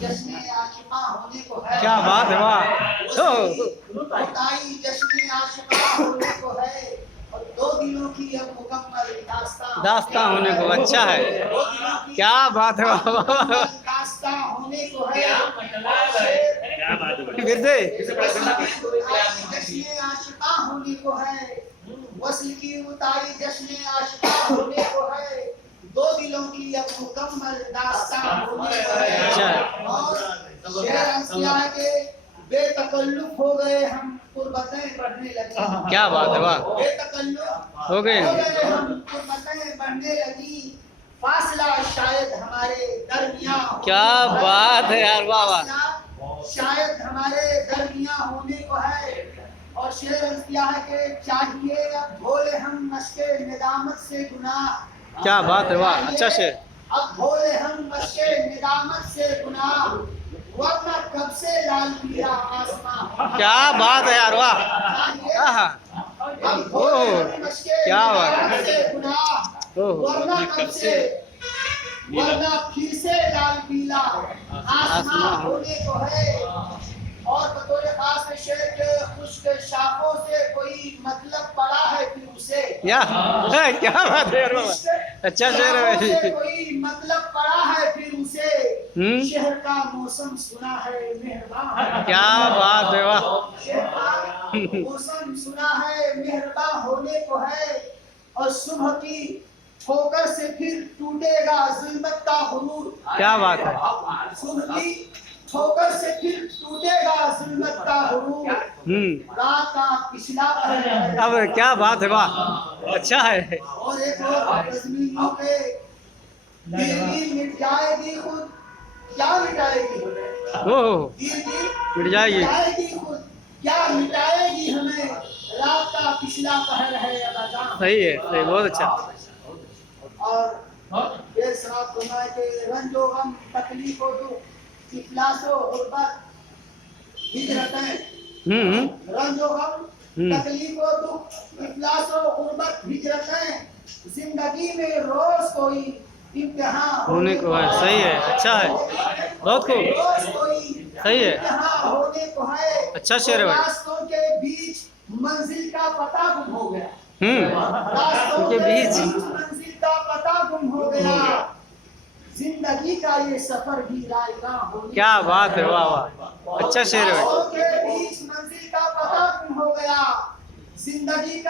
जश्न आशिका होने को है। क्या बात है, वाह। जुदाई जश्न आशिका होने को है और दो दिलों की अब मुकम्मल दास्तां होने को। अच्छा है, क्या बात है, वाह। दास्तां होने को है। क्या बात है। फिर से जश्न आशिका होने को है, वस्ल की उतारी जश्न आशिका होने को है, दो दिलों की अब मुकम्मल दास्तां होने को है। अच्छा। और शेर अंसिया के बेतकल्लुफ हो गए हम, कुर्बतें बढ़ने लगी। क्या बात है, वाह। बेतकल्लुफ हो गए हम, कुर्बतें बढ़ने लगी, फासला शायद हमारे दरमियां। क्या बात है यार, वाह वाह। शायद हमारे दरमियां होने को है। और शेर अंसिया के चाहिए अब भोले हम मशके निदामत से गुनाह। क्या बात है, वाह। अच्छा शेर। अब भोले हम मशके निदामत से गुनाह, वरना कब से लाल पीला आसमां। क्या बात है यार, वाह। आहा, अब भोले हम मशके क्या बात है। निदामत से गुनाह, ओह। वरना कब से, वरना फिर से लाल पीला आसमां होने को है। और बतौर खास में शेर के खुश्क शाखों से कोई मतलब पड़ा है फिर उसे। क्या बात है यार, वाह। अच्छा शेर है शाखों से भाई। कोई मतलब पड़ा है फिर उसे, शहर का मौसम सुना है मेहरबान। क्या बात है, वाह। शहर का मौसम सुना है मेहरबान होने को है। और सुबह की ठोकर से फिर टूटेगा जुल्मत का गुरूर। क्या बात है। सुबह की ठोकर से फिर टूटेगा जुल्मत का गुरूर, रात का पिछला पहर है। अब क्या बात है, वाह। अच्छा है। और एक और तस्वीरों पे दिल मिट जाएगी खुद, क्या मिटाएगी? ओह, दिल मिट जाएगी। मिटाएगी खुद, क्या मिटाएगी हमें? रात का पिछला पहर है अदा। सही है, सही, बहुत अच्छा। और ये साथ फरमाए के रंजो गम तकलीफ और दुख, इफलासो गुर्बत हिजरतें। रंजो गम तकलीफ और दुख, इफलासो गुर्बत हिजरतें, जिंदगी में रोज कोई इम्तिहान होने को है। सही है, अच्छा है, बहुत खूब। रोज कोई सही है, इम्तिहान होने को है। अच्छा शेर है भाई। रास्तों के बीच मंजिल का पता गुम हो गया। रास्तों के बीच मंजिल का पता गुम हो गया, जिंदगी का ये सफर भी रायगा हो गया। क्या बात है, वाह वाह। अच्छा शेर है भाई। रास्तों के बीच मंजिल का पता गुम हो गया, जिंदगी का